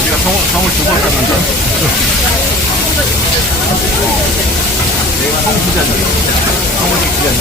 우리가 성을 두 번 땄는데. 내가 성 부자님. 성원이 부자님.